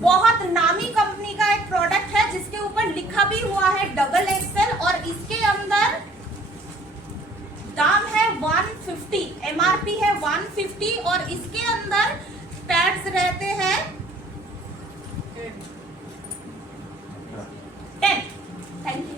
बहुत नामी कंपनी का एक प्रोडक्ट है जिसके ऊपर लिखा भी हुआ है डबल एक्सेल और इसके अंदर दाम है 150, एमआरपी है 150 और इसके अंदर टैग्स रहते हैं 10। Thank you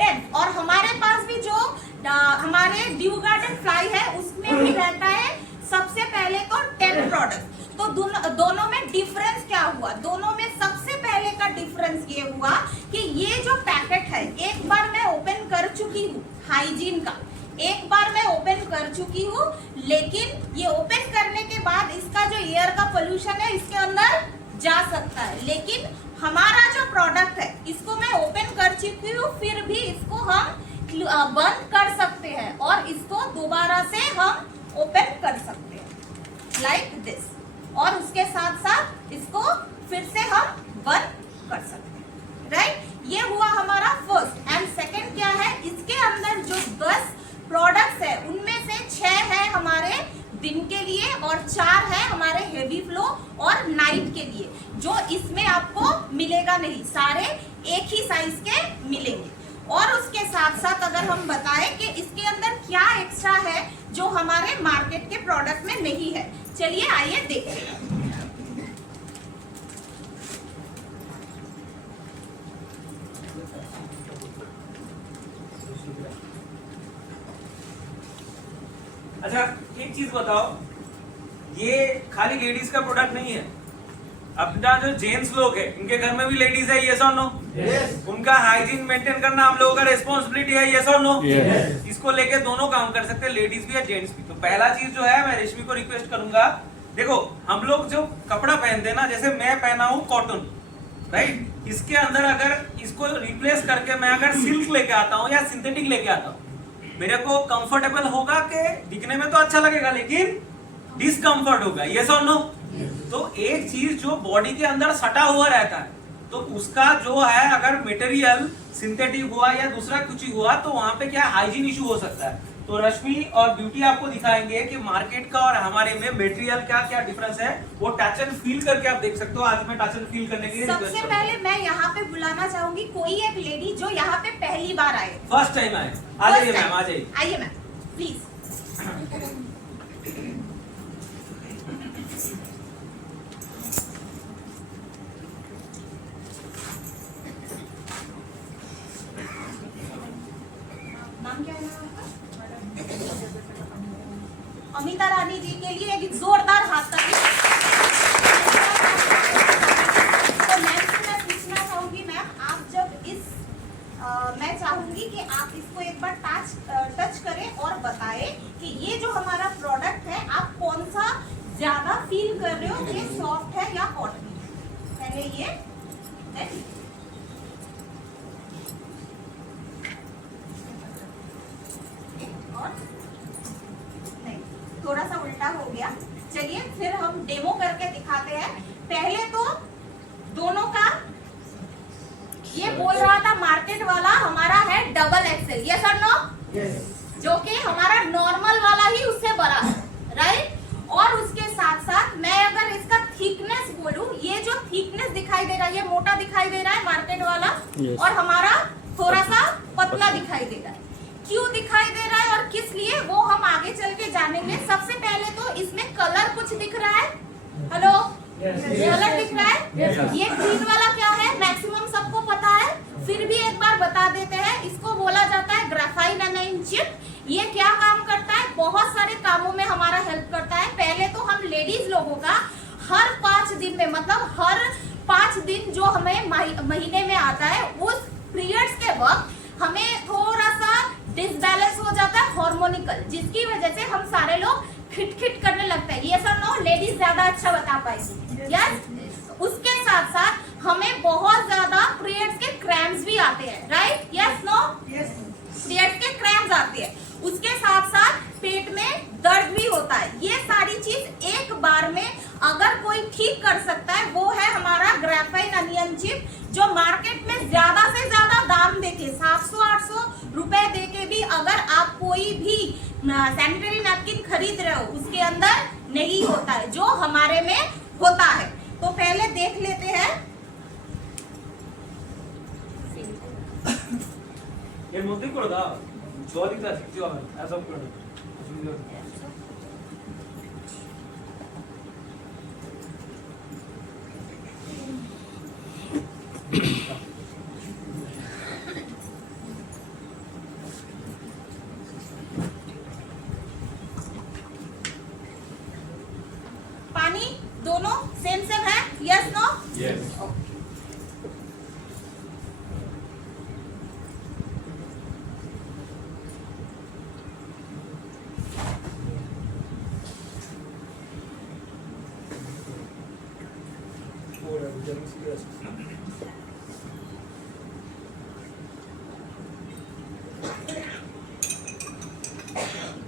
10। और हमारे पास भी जो हमारे ड्यू गार्डन फ्लाई है उसमें भी रहता है सबसे पहले तो 10 प्रोडक्ट। तो दोनों में डिफरेंस क्या हुआ? दोनों में सबसे पहले का डिफरेंस ये हुआ कि ये जो पैकेट है एक बार मैं ओपन कर चुकी हूँ, हाइजीन का एक बार मैं ओपन कर चुकी हूँ, लेकिन ये ओपन करने के बाद इसका जो एयर का पोल्यूशन है इसके अंदर जा सकता है। लेकिन हमारा जो प्रोडक्ट है इसको मैं ओपन कर चुकी हूँ, फिर भी इसको हम बंद कर सकते हैं और इसको दोबारा से हम ओपन कर सकते हैं लाइक दिस, और उसके साथ साथ इसको फिर से हम बंद कर सकते हैं। राइट, ये हुआ हमारा फर्स्ट। एंड सेकंड क्या है, इसके अंदर जो 10 प्रोडक्ट्स है उनमें से 6 है हमारे दिन के लिए और 4 है हमारे हेवी फ्लो और नाइट के लिए, जो इसमें आपको मिलेगा नहीं, सारे एक ही साइज के मिलेंगे। और उसके साथ साथ अगर हम बताएं कि इसके अंदर क्या एक्स्ट्रा है जो हमारे मार्केट के प्रोडक्ट में नहीं है, चलिए आइए देखते हैं। अच्छा एक चीज बताओ, ये खाली लेडीज का प्रोडक्ट नहीं है। अपना जो जेंट्स लोग है इनके घर में भी लेडीज है, यस और नो? उनका हाइजीन मेंटेन करना हम लोगों का रिस्पॉन्सिबिलिटी है, यस और नो? इसको लेके दोनों काम कर सकते हैं, लेडीज भी और जेंट्स भी। तो पहला चीज जो है मैं रेशमी को रिक्वेस्ट करूंगा, देखो हम लोग जो कपड़ा पहनते हैं ना, जैसे मैं पहना हूँ कॉटन, राइट, इसके अंदर अगर इसको रिप्लेस करके मैं अगर सिल्क लेके आता हूँ या सिंथेटिक लेके आता हूँ, मेरे को कंफर्टेबल होगा कि दिखने में तो अच्छा लगेगा लेकिन डिस्कंफर्ट होगा, यस और नो? तो एक चीज जो बॉडी के अंदर सटा हुआ रहता है, तो उसका जो है अगर मटेरियल सिंथेटिक हुआ या दूसरा कुछ हुआ तो वहां पे क्या हाइजीन इशू हो सकता है। तो रश्मि और ब्यूटी आपको दिखाएंगे कि मार्केट का और हमारे में मटेरियल क्या क्या डिफरेंस है, वो टच एंड फील करके आप देख सकते हो। आज मैं टच एंड फील करने के लिए सबसे पहले मैं यहाँ पे बुलाना चाहूंगी कोई एक लेडी जो यहाँ पे पहली बार आए, फर्स्ट टाइम आए, आ जाइए मैम, आ जाइए, आइए मैम प्लीज। नाम क्या है आपका? अमिता रानी जी के लिए एक जोरदार हाथ ताली। तो मैम से मैं पूछना चाहूंगी, मैम आप जब मैं चाहूंगी कि आप इसको एक बार टच करें और बताएं कि ये जो हमारा प्रोडक्ट है आप कौन सा ज्यादा फील कर रहे हो, ये सॉफ्ट है या कॉटन है? पहले ये थोड़ा सा उल्टा हो गया। चलिए फिर हम डेमो करके दिखाते हैं। पहले तो दोनों का ये बोल रहा था मार्केट वाला हमारा है डबल एक्सेल, यस और नो? जो कि हमारा नॉर्मल वाला ही उससे बड़ा है, राइट? और उसके साथ साथ मैं अगर इसका थिकनेस बोलूं, ये जो थिकनेस दिखाई दे रहा है ये मोटा दिखाई दे रहा है मार्केट वाला, और हमारा थोड़ा सा पतला दिखाई दे रहा है। क्यों दिखाई दे रहा है और किस लिए, वो हम आगे चल के जानेंगे। सबसे पहले तो इसमें कलर कुछ दिख रहा है, हेलो कलर दिख रहा है। ये ग्रीन वाला क्या है मैक्सिमम सबको पता है, फिर भी एक बार बता देते हैं। इसको बोला जाता है ग्राफाइन एनाइन चिप। ये क्या काम करता है, बहुत सारे कामों में हमारा हेल्प करता है। पहले तो हम लेडीज लोगों का हर 5 दिन में, मतलब हर 5 दिन जो हमें महीने में आता है, उस पीरियड्स के वक्त हमें थोड़ा सा डिसबैलेंस हो जाता है हार्मोनिकल, जिसकी वजह से हम सारे लोग खिटखिट करने लगते हैं। ये सब नो लेडीज ज्यादा अच्छा बता पाएगी, यस। उसके साथ साथ हमें बहुत ज्यादा पीरियड्स के क्रैम्प्स भी आते हैं, राइट? Yes no? पीरियड्स के क्रैम्प्स आते हैं। उसके साथ साथ पेट में दर्द भी होता है। ये सारी चीज एक बार में अगर कोई ठीक कर सकता है वो है हमारा ग्राफाइन अनियन चिप, जो मार्केट में ज्यादा से ज्यादा दाम देके 700-800 रुपए देके भी अगर आप कोई भी सैनिटरी नैपकिन खरीद रहे हो उसके अंदर नहीं होता है, जो हमारे में होता है। तो पहले देख 못했거든. 좋아하니까 직접 해서 그러는. पानी दोनों सेम सेम है, yes no? Yes.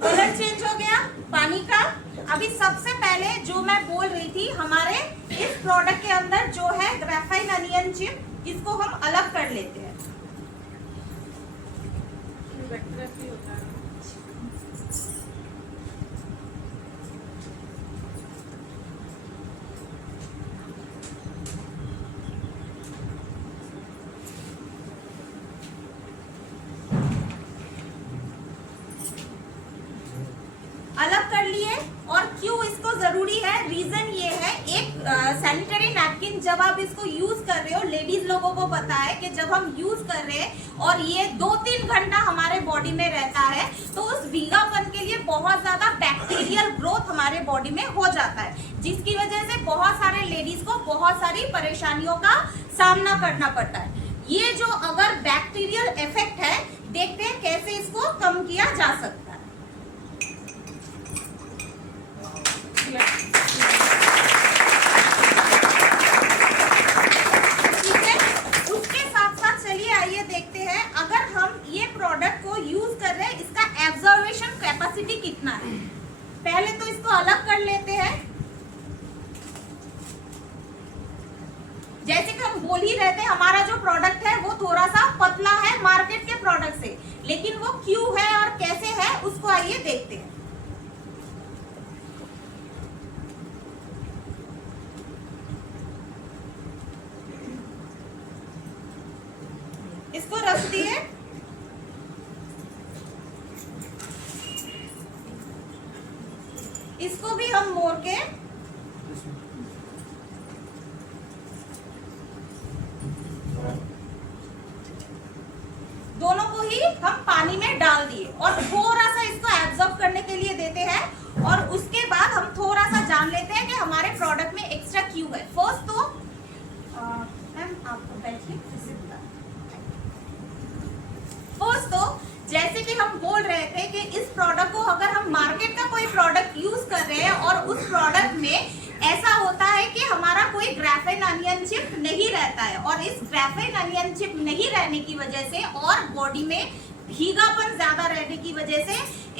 Colour change हो गया पानी का। अभी सबसे पहले जो मैं बोल रही थी, हमारे इस प्रोडक्ट के अंदर जो है ग्रेफाइन अनियन चिप, इसको हम अलग कर लेते हैं। अलग कर लिए। और क्यों इसको जरूरी है, रीजन ये है, एक सैनिटरी नैपकिन जब आप इसको यूज कर रहे हो, लेडीज लोगों को पता है कि जब हम यूज कर रहे हैं और ये 2-3 घंटा हमारे बॉडी में रहता है, तो उस भीगापन के लिए बहुत ज्यादा बैक्टीरियल ग्रोथ हमारे बॉडी में हो जाता है, जिसकी वजह से बहुत सारे लेडीज को बहुत सारी परेशानियों का सामना करना पड़ता है। ये जो अगर बैक्टीरियल इफेक्ट है, देखते हैं कैसे इसको कम किया जा सकता है। ठीक है, उसके साथ साथ चलिए आइए देखते हैं, अगर हम ये प्रोडक्ट को यूज कर रहे हैं, इसका एब्जॉर्वेशन कैपेसिटी कितना है। पहले तो इसको अलग कर लेते हैं। जैसे कि हम बोल ही रहते हैं, हमारा जो प्रोडक्ट है वो थोड़ा सा पतला है मार्केट के प्रोडक्ट से, लेकिन वो क्यों है और कैसे है उसको आइए देखते हैं। इसको रख दिए। इसको भी हम मोड़ के दोनों को ही हम पानी में डाल दिए और थोड़ा सा इसको एब्जॉर्ब करने के लिए देते हैं। और उसके बाद हम थोड़ा सा जान लेते हैं कि हमारे प्रोडक्ट में एक्स्ट्रा क्यों है। फर्स्ट तो मैम आपको बैठिए। फर्स्ट तो जैसे कि हम बोल रहे थे कि इस प्रोडक्ट को अगर हम मार्केट का कोई प्रोडक्ट यूज कर रहे हैं और उस प्रोडक्ट में ऐसा होता है कि हमारा कोई ग्रेफाइन अनियन चिप नहीं रहता है, और इस ग्रेफाइन अनियन चिप नहीं रहने की वजह से और बॉडी में भीगापन ज्यादा रहने की वजह से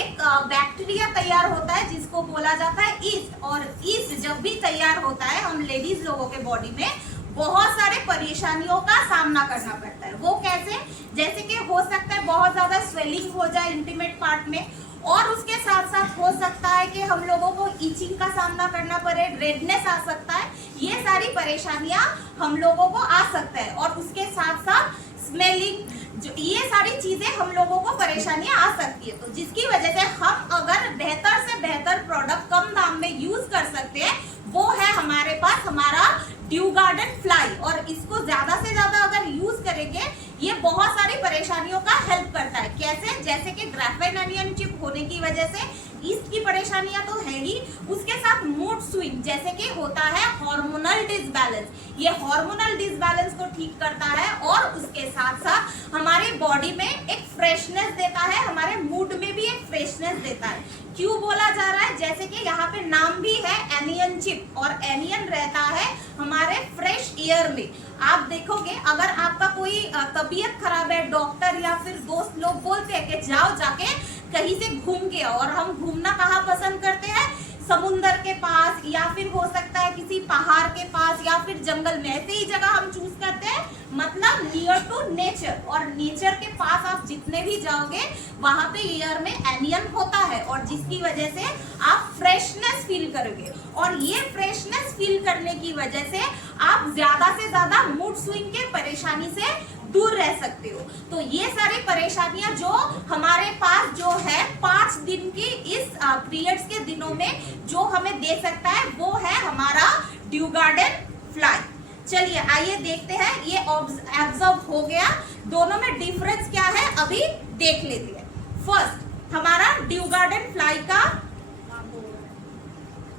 एक बैक्टीरिया तैयार होता है जिसको बोला जाता है ईस्ट। और ईस्ट जब भी तैयार होता है, हम लेडीज लोगों के बॉडी में बहुत सारे परेशानियों का सामना करना पड़ता है। वो कैसे, जैसे कि हो सकता है बहुत ज्यादा स्वेलिंग हो जाए इंटीमेट पार्ट में, और उसके साथ साथ हो सकता है कि हम लोगों को इचिंग का सामना करना पड़े, रेडनेस आ सकता है। ये सारी परेशानियां हम लोगों को आ सकता है, और उसके साथ साथ स्मेलिंग, जो ये सारी चीजें हम लोगों को परेशानियां आ सकती है। तो जिसकी वजह से हम अगर बेहतर से बेहतर प्रोडक्ट कम दाम में यूज कर सकते हैं, वो है हमारे पास हमारा ड्यू गार्डन फ्लाई। और इसको ज्यादा से ज्यादा अगर यूज करेंगे, ये बहुत सारी परेशानियों का हेल्प करता है। कैसे, जैसे कि ग्रेफाइन अनियन चिप होने की वजह से ईस्ट की परेशानियां तो है ही, उसके साथ मूड स्विंग जैसे कि होता है हार्मोनल डिसबैलेंस, ये हार्मोनल डिसबैलेंस को ठीक करता है, और उसके साथ साथ हमारी बॉडी में एक फ्रेशनेस देता है, हमारे मूड में भी एक फ्रेशनेस देता है। क्यों बोला जा रहा है, जैसे कि यहाँ पे नाम भी है एनियन चिप, और एनियन रहता है हमारे फ्रेश एयर में। आप देखोगे अगर आपका कोई तबीयत खराब है, डॉक्टर या फिर दोस्त लोग बोलते हैं कि जाओ जाके कहीं से घूम के आओ, और हम घूमना कहाँ पसंद करते हैं, समुंदर के पास, या फिर हो सकता है किसी पहाड़ के पास, या फिर जंगल में। ऐसे ही जगह हम चूज करते हैं मतलब नियर टू नेचर, और नेचर के पास आप जितने भी जाओगे वहां पे एयर में एनियन होता है, और जिसकी वजह से आप फ्रेशनेस फील करोगे, और ये फ्रेशनेस फील करने की वजह से आप ज्यादा से ज्यादा मूड स्विंग के परेशानी से दूर रह सकते हो। तो ये सारी परेशानियां जो हमारे पास जो है 5 दिन की इस पीरियड्स के दिनों में जो हमें दे सकता है वो है हमारा ड्यू गार्डन फ्लाई। चलिए आइए देखते हैं, ये एब्जॉर्ब हो गया, दोनों में डिफरेंस क्या है अभी देख लेते हैं। फर्स्ट हमारा ड्यू गार्डन फ्लाई का,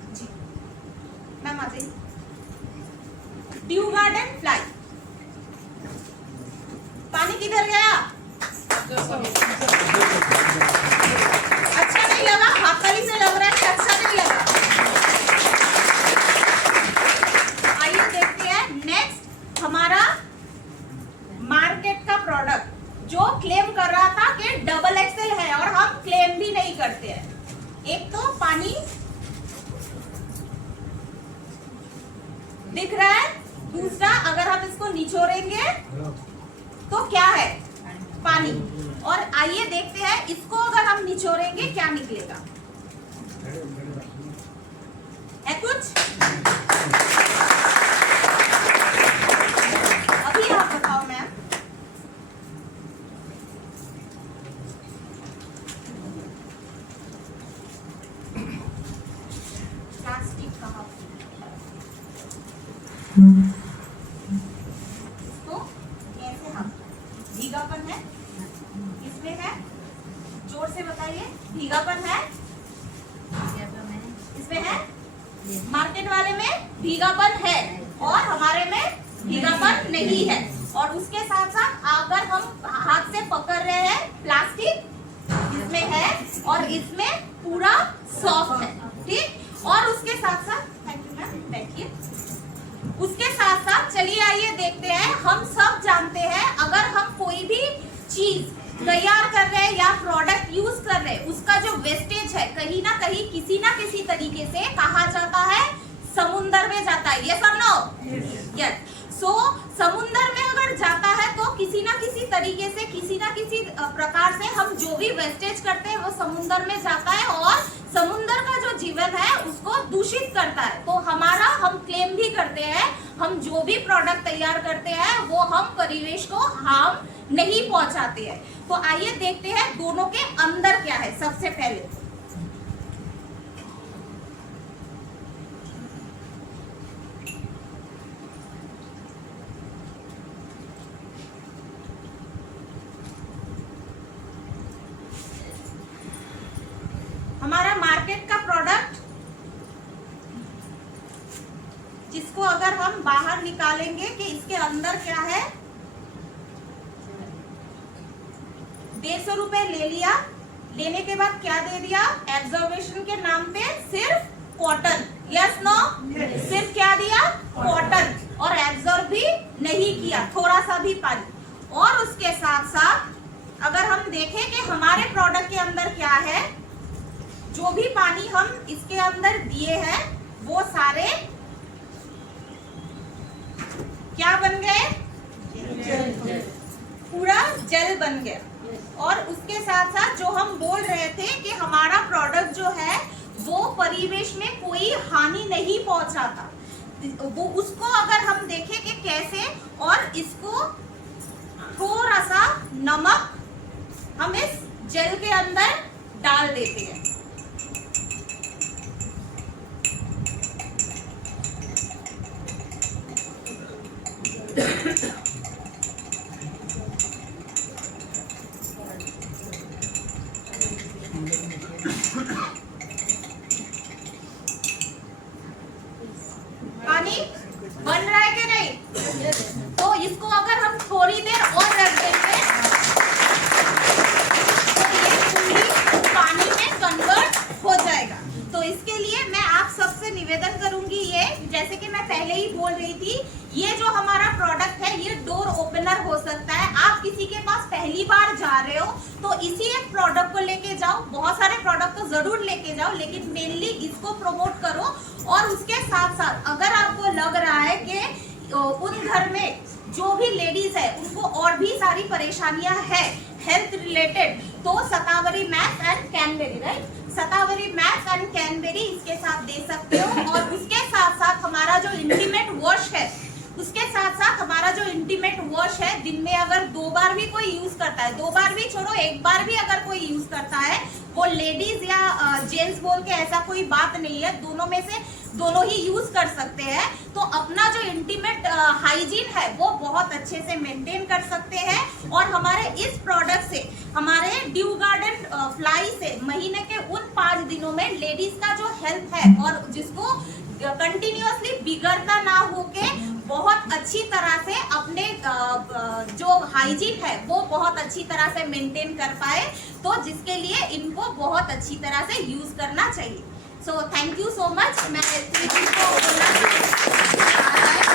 जी मैम आ जाइए। ड्यू गार्डन फ्लाई, पानी किधर गया? अच्छा नहीं लगा? हाथाली से लग रहा है कि अच्छा नहीं लगा। आइए देखते हैं नेक्स्ट हमारा मार्केट का प्रोडक्ट जो क्लेम कर रहा था कि डबल एक्सेल है, और हम क्लेम भी नहीं करते हैं। एक तो पानी दिख रहा है, दूसरा अगर हम इसको निचोड़ेंगे तो क्या है? पानी। और आइए देखते हैं इसको अगर हम निचोड़ेंगे क्या निकलेगा, है कुछ? अभी आप बताओ मैम। प्लास्टिक कहाँ? भीगापन है, इसमें है, जोर से बताइए, भीगापन है, इसमें है, मार्केट वाले में भीगापन है और हमारे में भीगापन नहीं है। और उसके साथ साथ अगर हम हाथ से पकड़ रहे हैं प्लास्टिक, इसमें है और इसमें पूरा सॉफ्ट है, ठीक। और उसके साथ साथ, थैंक यू मैम, बैठिए। उसके साथ साथ चलिए आइए देखते हैं, हम सब जानते हैं अगर हम कोई भी चीज तैयार कर रहे हैं या प्रोडक्ट यूज कर रहे हैं, उसका जो वेस्टेज है कहीं ना कहीं किसी ना किसी तरीके से कहा जाता है, समुद्र में जाता है। यस और नो? यस। सो समुद्र में अगर जाता है तो किसी ना किसी तरीके से, किसी ना किसी प्रकार से हम जो भी वेस्टेज करते हैं वो समुद्र में जाता है और समुद्र का जो जीवन है उसको दूषित करता है। तो हमारा हम क्लेम भी करते हैं, हम जो भी प्रोडक्ट तैयार करते हैं वो हम परिवेश को हार्म नहीं पहुंचाते हैं। तो आइए देखते हैं दोनों के अंदर क्या है। सबसे पहले हमारा मार्केट का प्रोडक्ट, जिसको अगर हम बाहर निकालेंगे कि इसके अंदर क्या है, 150 रुपए ले लिया, लेने के बाद क्या दे दिया, एब्जॉर्बेशन के नाम पे सिर्फ कॉटन। Yes no? सिर्फ क्या दिया? कॉटन, और एब्जॉर्ब भी नहीं किया थोड़ा सा भी पानी। और उसके साथ साथ अगर हम देखें कि हमारे प्रोडक्ट के अंदर क्या है, जो भी पानी हम इसके अंदर दिए हैं वो सारे क्या बन गए? पूरा जल बन गया। और उसके साथ साथ जो हम बोल रहे थे कि हमारा प्रोडक्ट जो है वो परिवेश में कोई हानि नहीं पहुंचाता, वो उसको अगर हम देखें कि कैसे, और इसको थोड़ा सा नमक हम इस जल के अंदर डाल देते हैं। पानी बन रहा है कि नहीं? तो इसको अगर हम थोड़ी देर और रख देंगे तो ये पूरी पानी में कन्वर्ट हो जाएगा। तो इसके लिए मैं आप सबसे निवेदन करूंगी, ये जैसे कि मैं पहले ही बोल रही थी, ये जो हमारा प्रोडक्ट है ये डोर ओपनर हो सकता है। आप किसी के पास पहली बार जा रहे हो तो इसी एक प्रोडक्ट को लेके जाओ, बहुत सारे प्रोडक्ट तो जरूर लेके जाओ, लेकिन मेनली इसको प्रमोट करो। और उसके साथ साथ अगर आपको लग रहा है कि उन घर में जो भी लेडीज है उनको और भी सारी परेशानियां है हेल्थ रिलेटेड, तो Shatavari max and cranberry, right, Shatavari max and cranberry इसके साथ दे सकते हो। और उसके साथ साथ हमारा जो इंटीमेट वॉश है, उसके साथ साथ हमारा जो इंटीमेट वॉश है, दिन में अगर 2 बार भी कोई यूज करता है, 2 बार भी छोड़ो 1 बार भी अगर कोई यूज करता है, वो लेडीज या जेंट्स बोल के ऐसा कोई बात नहीं है, दोनों में से दोनों ही यूज कर सकते हैं। तो अपना जो इंटीमेट हाइजीन है वो बहुत अच्छे से मेंटेन कर सकते हैं। और हमारे इस प्रोडक्ट से, हमारे ड्यू गार्डन फ्लाई से महीने के उन 5 दिनों में लेडीज का जो हेल्थ है और जिसको कंटिन्यूअसली बिगड़ता ना होके बहुत अच्छी तरह से अपने जो हाइजीन है वो बहुत अच्छी तरह से मेंटेन कर पाए, तो जिसके लिए इनको बहुत अच्छी तरह से यूज करना चाहिए। So thank you so much. मैं को बोलना